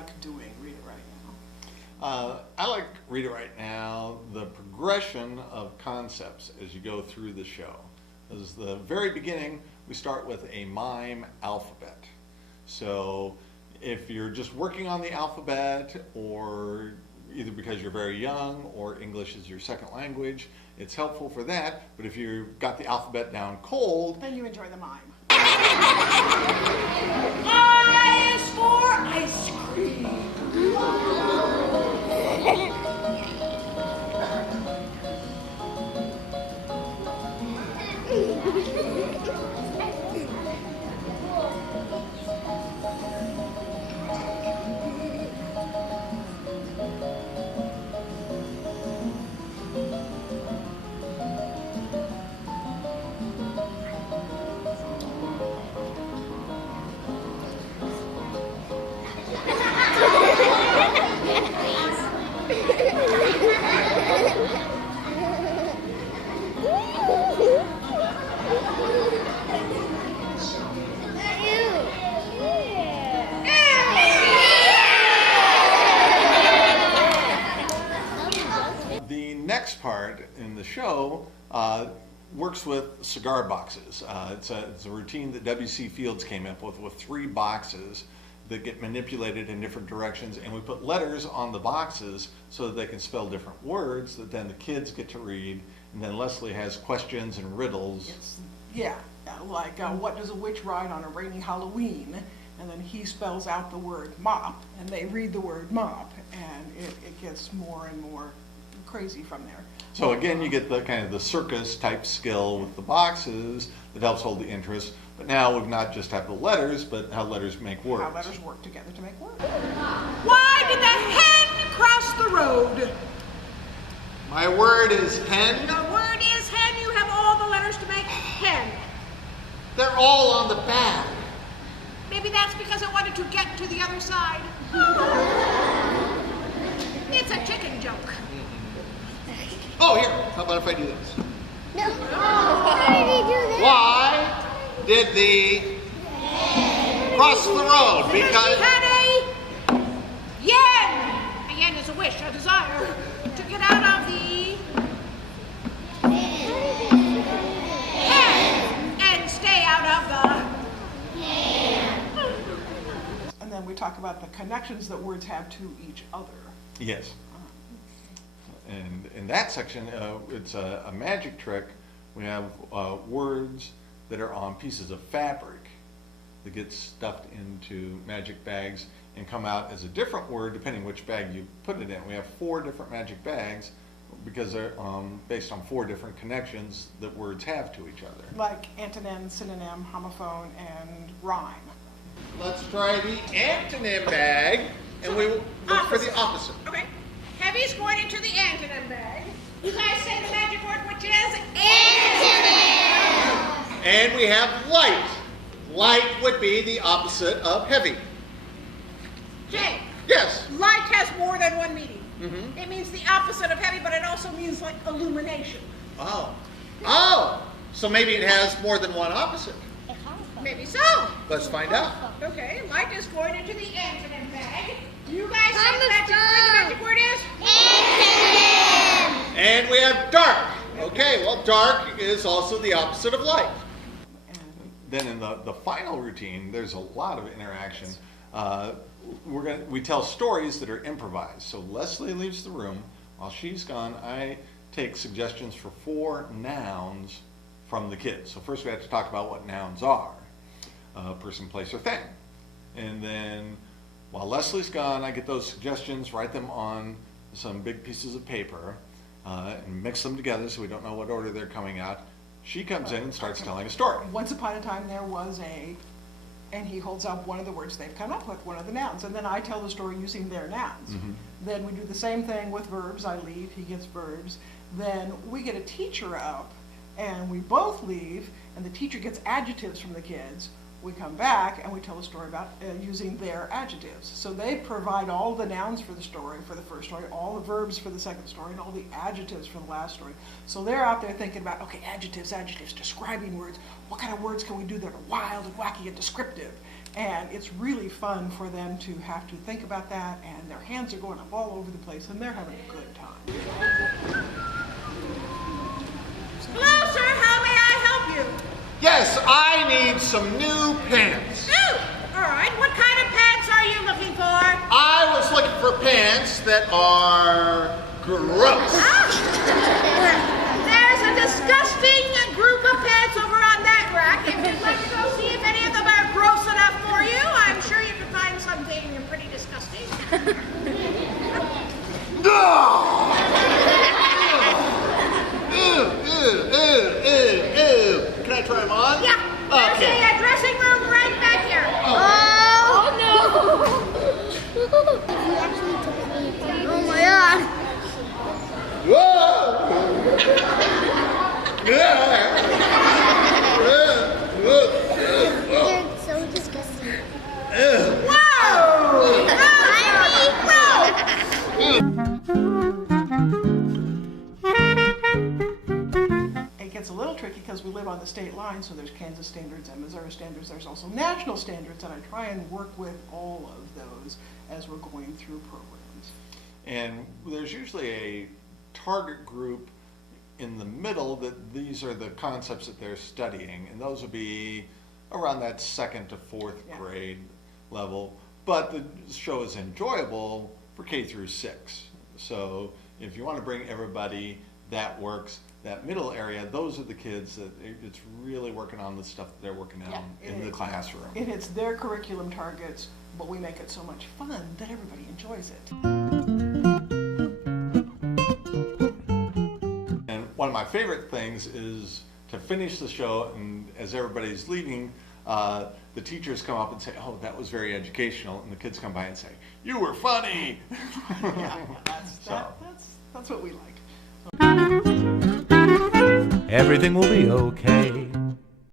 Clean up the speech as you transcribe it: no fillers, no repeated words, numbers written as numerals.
like doing Read It Right I like Read It Right Now, the progression of concepts as you go through the show. As the very beginning, we start with a mime alphabet. So if you're just working on the alphabet, or either because you're very young or English is your second language, it's helpful for that. But if you've got the alphabet down cold, then you enjoy the mime. I is for ice cream. the next part in the show works with cigar boxes. It's a routine that W.C. Fields came up with 3 boxes that get manipulated in different directions, and we put letters on the boxes so that they can spell different words that then the kids get to read, and then Leslie has questions and riddles. Yeah, like what does a witch ride on a rainy Halloween? And then he spells out the word mop, and they read the word mop, and it gets more and more crazy from there. So again, you get the kind of the circus type skill with the boxes that helps hold the interest. But now we've not just have the letters, but how letters make words. How letters work together to make words. Why did the hen cross the road? My word is hen. The word is hen. You have all the letters to make hen. They're all on the back. Maybe that's because it wanted to get to the other side. It's a chicken joke. Oh, here. How about if I do this? No. How did he do this? Why did the cross the road? Because she had a yen. A yen is a wish, a desire to get out of the hen and stay out of the. And then we talk about the connections that words have to each other. Yes. And in that section, it's a magic trick. We have words that are on pieces of fabric that get stuffed into magic bags and come out as a different word depending which bag you put it in. We have 4 different magic bags because they're based on 4 different connections that words have to each other. Like antonym, synonym, homophone, and rhyme. Let's try the antonym bag, and we will look for the opposite. Okay. Heavy's going into the antonym bag. You guys say the magic word, which is antonym. And we have light. Light would be the opposite of heavy. Jay, Yes. light has more than one meaning. Mm-hmm. It means the opposite of heavy, but it also means like illumination. Oh. Oh. So maybe it has more than one opposite. Maybe so. Let's find out. Okay, light is going into the antonym bag. You guys say the magic word is? Antonym. And we have dark. Okay, well, dark is also the opposite of light. Then in the final routine, there's a lot of interaction. We tell stories that are improvised. So Leslie leaves the room. While she's gone, I take suggestions for 4 nouns from the kids. So first we have to talk about what nouns are. Person, place, or thing. And then while Leslie's gone, I get those suggestions, write them on some big pieces of paper, and mix them together so we don't know what order they're coming out. She comes in and starts telling a story. Once upon a time there was and he holds up one of the words they've come up with, one of the nouns, and then I tell the story using their nouns. Mm-hmm. Then we do the same thing with verbs. I leave, he gets verbs. Then we get a teacher up, and we both leave, and the teacher gets adjectives from the kids. We come back and we tell a story about using their adjectives. So they provide all the nouns for the story, for the first story, all the verbs for the second story, and all the adjectives for the last story. So they're out there thinking about, okay, adjectives, describing words. What kind of words can we do that are wild and wacky and descriptive? And it's really fun for them to have to think about that, and their hands are going up all over the place, and they're having a good time. Hello, sir. How may I help you? Yes, I need some new pants. Oh, all right. What kind of pants are you looking for? I was looking for pants that are gross. There's a disgusting group of pants over on that rack. If you'd like to go see if any of them are gross enough for you, I'm sure you can find something pretty disgusting. Can I try them on? Yeah. There's Okay. a dressing room right back here. Oh no! He actually took me. Oh my god! You're so disgusting. Whoa! It gets a little tricky because we live on the state line, so there's Kansas standards and Missouri standards. There's also national standards, and I try and work with all of those as we're going through programs. And there's usually a target group in the middle that these are the concepts that they're studying, and those would be around that 2nd to 4th Yeah. grade level. But the show is enjoyable for K through 6. So if you want to bring everybody, that works. That middle area, those are the kids that it's really working on the stuff that they're working on in the classroom. It hits their curriculum targets, but we make it so much fun that everybody enjoys it. And one of my favorite things is to finish the show, and as everybody's leaving, the teachers come up and say, "Oh, that was very educational," and the kids come by and say, "You were funny." Yeah, So. that's what we like. Everything will be okay.